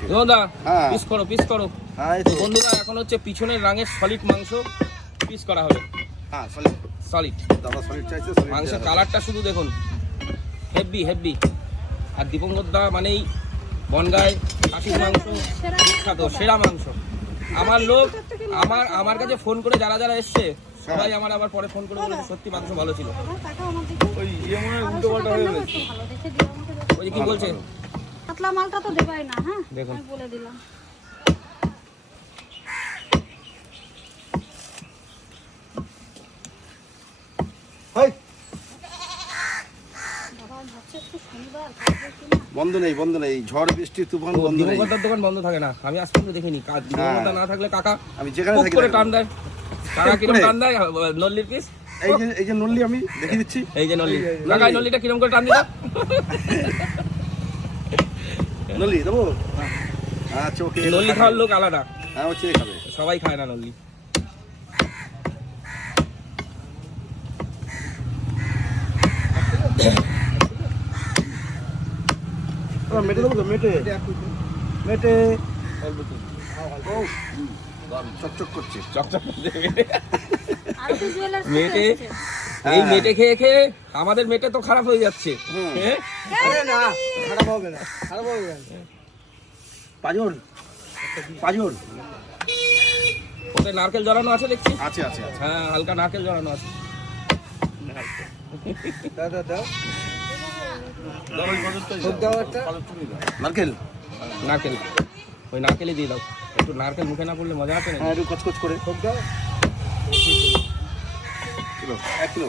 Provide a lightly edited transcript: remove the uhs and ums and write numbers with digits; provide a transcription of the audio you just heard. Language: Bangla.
দাদা পিস করো পিস করো। তো বন্ধুরা এখন হচ্ছে পিছনের রাঙের সলিড মাংস পিস করা হবে। হ্যাঁ সলিড সলিড দাদা সলিড চাইছে। মাংসের কালারটা শুধু দেখুন, হেভি হেভি। আর দীপঙ্কর দা মানেই বনগাঁয় খাসির মাংস বিখ্যাত, সেরা মাংস। আমার লোক আমার কাছে ফোন করে যারা যারা এসছে সবাই আমার আবার পরে ফোন করে বলেছে সত্যি মাংস ভালো ছিল। ওই মনে হয় উল্টো পাল্টা হয়ে গেছে। ওই কি বলছে পাতলা মালটা তো দেবাই না। হ্যাঁ দেখুন আমি বলে দিলাম। বন্ধ নেই বন্ধ নেই, ঝড় বৃষ্টি তুফান বন্ধ নেই। দীপঙ্করদার দোকান বন্ধ থাকে না, আমি আজ পর্যন্ত দেখিনি। দীপঙ্করদা না থাকলে কাকা আমি যেখানে থাকি করে টান দেয়। কাকা কিরম টান দেয় নল্লির পিস। এই যে নল্লি আমি দেখিয়ে দিচ্ছি। এই যে নল্লি, কাকা এই নল্লিটা কিরম করে টান দিল। নল্লি দেবো? আচ্ছা ওকে। নল্লি খাওয়ার লোক আলাদা, হ্যাঁ হচ্ছে খাবে, সবাই খায় না নল্লি। মেটে দেবো তো? মেটে মেটে চকচক করছে। চকচক আর তো জুয়েলার্স মেটে, এই মেটে খেয়ে খেয়ে আমাদের মেটে তো খারাপ হয়ে যাচ্ছে। হ্যাঁ না খারাপ হবে না, খারাপ হবে না। পাজর পাজর ওতে নারকেল জড়ানো আছে দেখছি। আছে আছে আছে। হ্যাঁ হালকা নারকেল জড়ানো আছে। নারকেল নারকেল, ওই নারকেলই দিয়ে দাও। একটু নারকেল মুখে না পড়লে মজা আছে না। হ্যাঁ একটু কচকচ করে। 1 কিলো